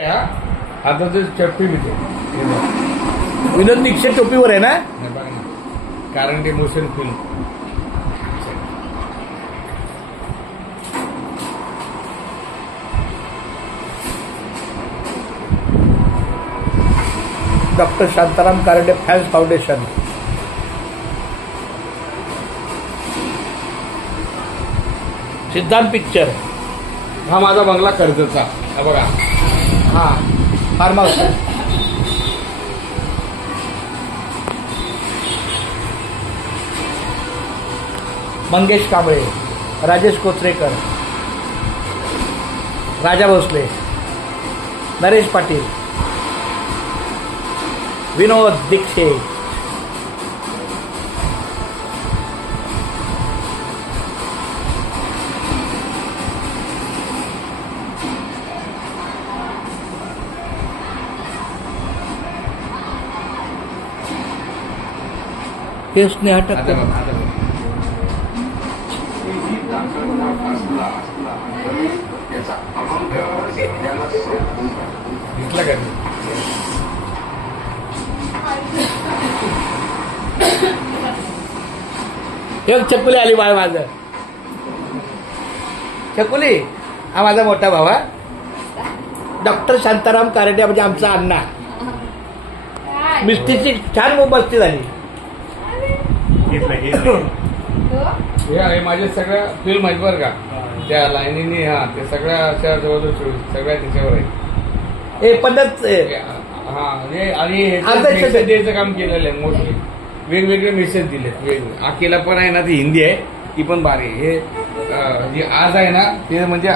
आता ते चप्पी मिळते विनोद दीक्षित टोपीवर आहे ना. कारण ते motion film doctor Shantaram Karande fans foundation. सिद्धांत पिक्चर. हा माझा बंगला कर्जचा. हा बघा, हा फार्म हाऊस. मंगेश कांबळे, राजेश कोचरेकर, राजा भोसले, नरेश पाटील, विनोद दीक्षित. हे स्नेहा टक्कर. दिसला का? एक छकुली आली बाळ माझं. छकुली हा माझा मोठा भावा डॉक्टर शांताराम कारंडे म्हणजे आमचा अण्णा. मिस्टीची छान मस्ती झाली. हे माझ्या सगळ्या फिल्म आहेत बरं का, त्या लाईनीनी. हा ते सगळ्या अशा जवळजवळ सगळ्या त्याच्यावर आहे. हे पद्धत हा आणि मेसेज द्यायचं काम केलेलं आहे. मोस्टली वेगवेगळे मेसेज दिले. वेगवेगळे अकेला पण आहे ना, ती हिंदी आहे, ती पण भारी. हे जे आज आहे ना ते म्हणजे